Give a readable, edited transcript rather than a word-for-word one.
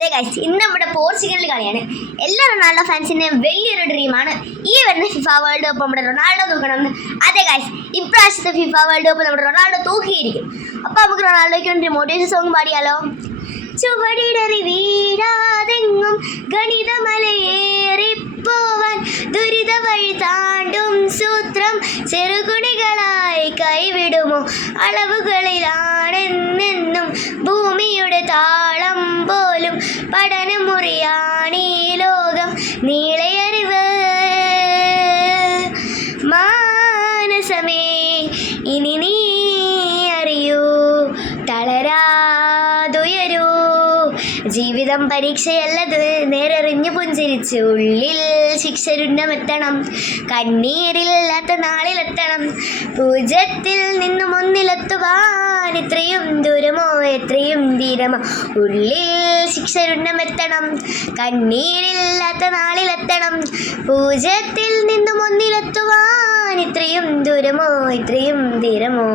ഇന്ന് നമ്മുടെ പോർച്ചുഗലിൽ കളിയാണ്. എല്ലാ റൊണാൾഡോ ഫാൻസിന്റെയും വലിയൊരു ഡ്രീമാണ് ഈ വരുന്ന ഫിഫ വേൾഡ് കപ്പ് നമ്മുടെ റൊണാൾഡോ തൂക്കണമെന്ന്. അതെ ഗൈസ്, ഇപ്രാവശ്യത്തെ ഫിഫ വേൾഡ് കപ്പ് നമ്മുടെ റൊണാൾഡോ തൂക്കിയിരിക്കും. അപ്പൊ നമുക്ക് റൊണാൾഡോയ്ക്ക് വേണ്ടി മോട്ടിവേഷൻ സോങ് പാടിയാലോ? ചുവടിടറി വീഴാതെങ്ങും ഗണിതമലയേറിപ്പോവാൻ ദുരിത വഴി താണ്ടും സൂത്രം ചെറുകുണികളായി കൈവിടുമോ? അളവുകളിലാണെന്നെന്നും ഭൂമിയുടെ താളം പോലും പഠനമുറിയാണീ ലോകം നീളയറിവ്. മാനസമേ ഇനി നീ അറിയൂ, തളരാതുയരൂ. ജീവിതം പരീക്ഷയല്ലത്, നേരെറിഞ്ഞു പുഞ്ചിരിച്ച് ഉള്ളിൽ ശിക്ഷരുന്നമെത്തണം. കണ്ണീരില്ലാത്ത നാളിലെത്തണം, പൂജ്യത്തിൽ നിന്നും ഒന്നിലെത്തുവാൻ ഇത്രയും ദൂരമോ എത്രയും ധീരമോ. ഉള്ളിൽ ശിക്ഷരുന്നമെത്തണം, കണ്ണീരില്ലാത്ത നാളിലെത്തണം, പൂജ്യത്തിൽ നിന്നും ഒന്നിലെത്തുവാൻ ഇത്രയും ദൂരമോ ഇത്രയും ധീരമോ.